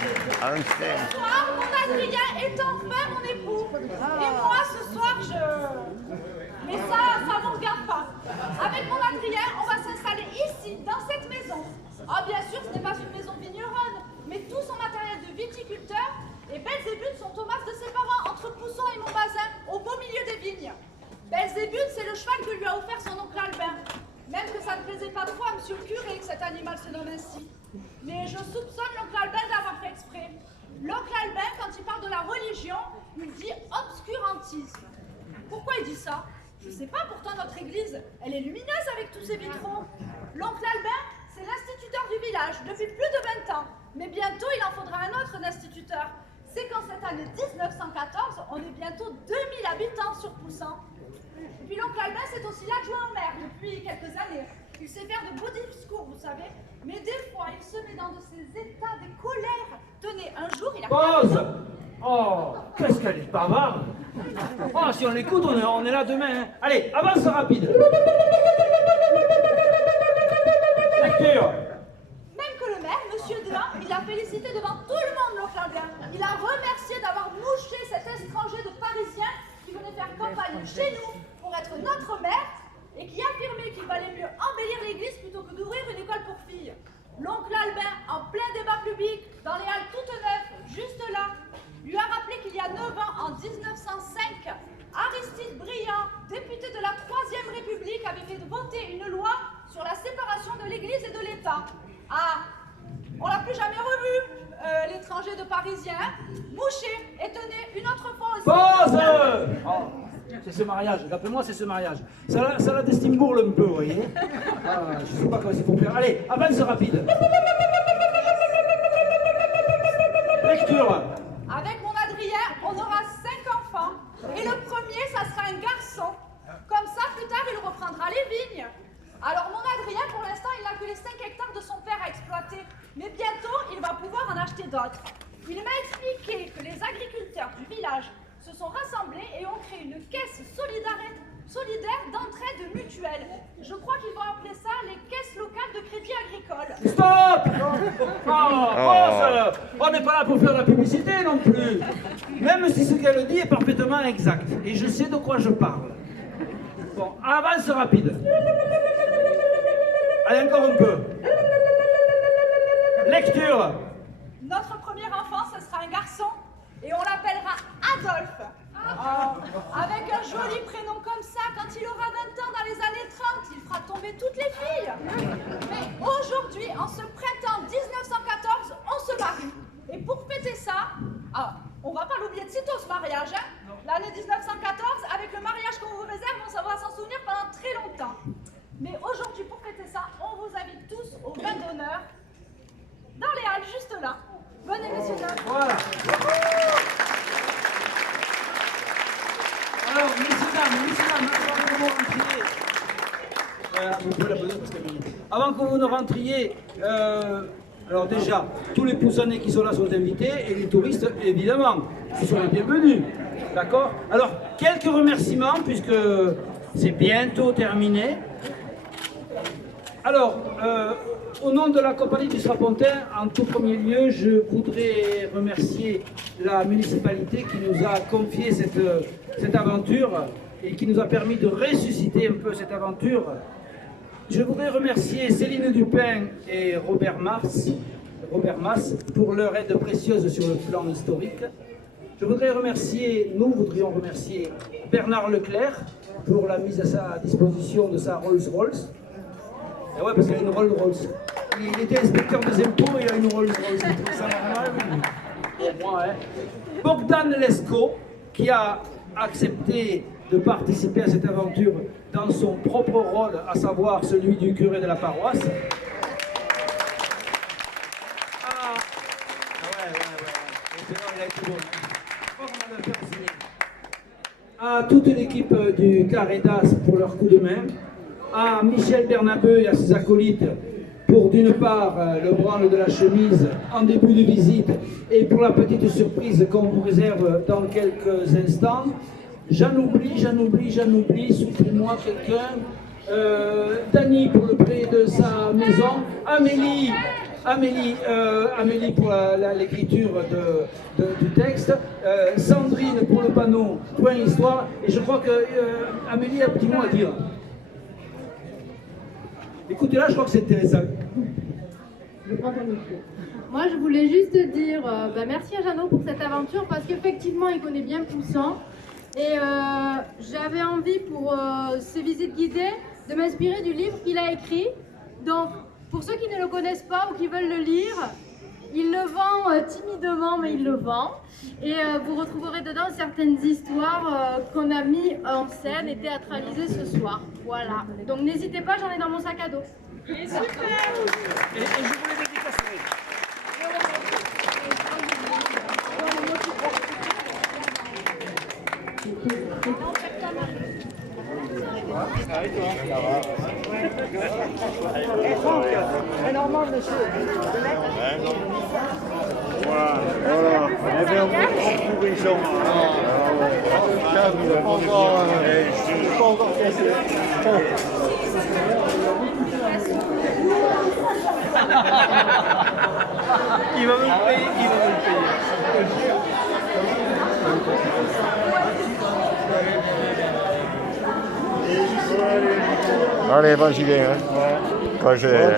Ce soir, mon Adrien est enfin mon époux. Et moi, ce soir, Mais ça ne me regarde pas. Avec mon Adrien, on va s'installer ici, dans cette maison. Ah, bien sûr, ce n'est pas une maison vigneronne, mais tout son matériel de viticulteur et Belzébuth sont Thomas de ses parents, entre Pousson et Montbazin, au beau milieu des vignes. Belzébuth, c'est le cheval que lui a offert son oncle Albin. Même que ça ne plaisait pas trop à monsieur le curé que cet animal se nomme ainsi. Mais je soupçonne l'oncle Albin d'avoir fait exprès. L'oncle Albin, quand il parle de la religion, il dit obscurantisme. Pourquoi il dit ça? Je ne sais pas, pourtant notre église, elle est lumineuse avec tous ses vitraux. L'oncle Albin, c'est l'instituteur du village depuis plus de 20 ans. Mais bientôt, il en faudra un autre instituteur. C'est qu'en cette année 1914, on est bientôt 2000 habitants sur Poussin. Et puis l'oncle Albin, c'est aussi l'adjoint au maire depuis quelques années. Il sait faire de beaux discours, vous savez, mais des fois, il se met dans de ces états de colère. Tenez, un jour, il a... Pause! Oh, qu'est-ce qu'elle est bavarde! Oh, si on l'écoute, on est là demain. Hein. Allez, avance rapide! Lecture! Même que le maire, monsieur Dehain, il a félicité devant tout le monde l'oncle Albin. Il a remercié d'avoir mouché cet étranger de Parisien qui venait faire campagne chez nous pour être notre maire et qui affirmait qu'il valait mieux embellir l'église plutôt que d'ouvrir une école pour filles. L'oncle Albin, en plein débat public, dans les halles toutes neuves, juste là, lui a rappelé qu'il y a 9 ans, en 1905, Aristide Briand, député de la Troisième République, avait fait voter une loi sur la séparation de l'église et de l'État. Ah, on l'a plus jamais revu, l'étranger de Parisien, mouché, et tenez, une autre fois aussi... Pause! Oh. C'est ce mariage, d'après moi c'est ce mariage. Ça la destimbourle un peu, vous voyez. Je sais pas comment il faut faire. Allez, avance rapide. Lecture. Avec mon Adrien, on aura 5 enfants. Et le premier, ça sera un garçon. Comme ça, plus tard, il reprendra les vignes. Alors mon Adrien, pour l'instant, il n'a que les 5 hectares de son père à exploiter. Mais bientôt, il va pouvoir en acheter d'autres. Il m'a expliqué que les agriculteurs du village se sont rassemblés et ont créé une caisse solidaire d'entraide mutuelle. Je crois qu'ils vont appeler ça les caisses locales de crédit agricole. Stop! Pause! On n'est pas là pour faire de la publicité non plus. Même si ce qu'elle dit est parfaitement exact. Et je sais de quoi je parle. Bon, avance rapide. Allez, encore un peu. Lecture. Notre premier enfant, ce sera un garçon. Et on l'appellera Adolphe. Avec un joli prénom comme ça, quand il aura 20 ans dans les années 30, il fera tomber toutes les filles. Mais aujourd'hui, en ce printemps 1914, on se marie. Et pour fêter ça, on va pas l'oublier de sitôt ce mariage, hein. L'année 1914, avec le mariage qu'on vous réserve, on va s'en souvenir pendant très longtemps. Mais aujourd'hui, pour fêter ça, on vous invite tous au vin d'honneur, dans les halles, juste là. Venez, messieurs, dames. Voilà. Alors, messieurs, dames, avant que vous ne rentriez, alors déjà, tous les poussonnés qui sont là sont invités, et les touristes, évidemment, ils sont les bienvenus. D'accord? Alors, quelques remerciements, puisque c'est bientôt terminé. Alors, au nom de la compagnie du Strapontin, en tout premier lieu, je voudrais remercier la municipalité qui nous a confié cette aventure et qui nous a permis de ressusciter un peu cette aventure. Je voudrais remercier Céline Dupin et Robert Mas pour leur aide précieuse sur le plan historique. Je voudrais nous voudrions remercier Bernard Leclerc pour la mise à sa disposition de sa Rolls-Royce. Et ouais, parce qu'il a une Rolls-Royce. Il était inspecteur des impôts et il a une Rolls-Royce. C'est ça normal. Pour moi, hein. Bogdan Lesko, qui a accepté de participer à cette aventure dans son propre rôle, à savoir celui du curé de la paroisse. À toute l'équipe du Carédas pour leur coup de main, à Michel Bernabeu et à ses acolytes pour d'une part le branle de la chemise en début de visite et pour la petite surprise qu'on vous réserve dans quelques instants. J'en oublie, soufflez-moi quelqu'un. Dany pour le prêt de sa maison, Amélie Amélie pour l'écriture du texte, Sandrine pour le panneau Point Histoire, et je crois que Amélie a un petit mot à dire. Écoutez là, je crois que c'est intéressant. Moi, je voulais juste dire merci à Jeannot pour cette aventure parce qu'effectivement, il connaît bien Poussin. Et j'avais envie pour ces visites guidées de m'inspirer du livre qu'il a écrit. Donc, pour ceux qui ne le connaissent pas ou qui veulent le lire, il le vend timidement, mais il le vend. Et vous retrouverez dedans certaines histoires qu'on a mis en scène et théâtralisées ce soir. Voilà. Donc, n'hésitez pas, j'en ai dans mon sac à dos. Et super. Et je voulais dédicacer. C'est normal, monsieur. Voilà. On est un petit pourrissons. Pas encore cassé. Il va me le payer, il va me le payer. Allez, vas-y, viens. Hein. Quand j'ai...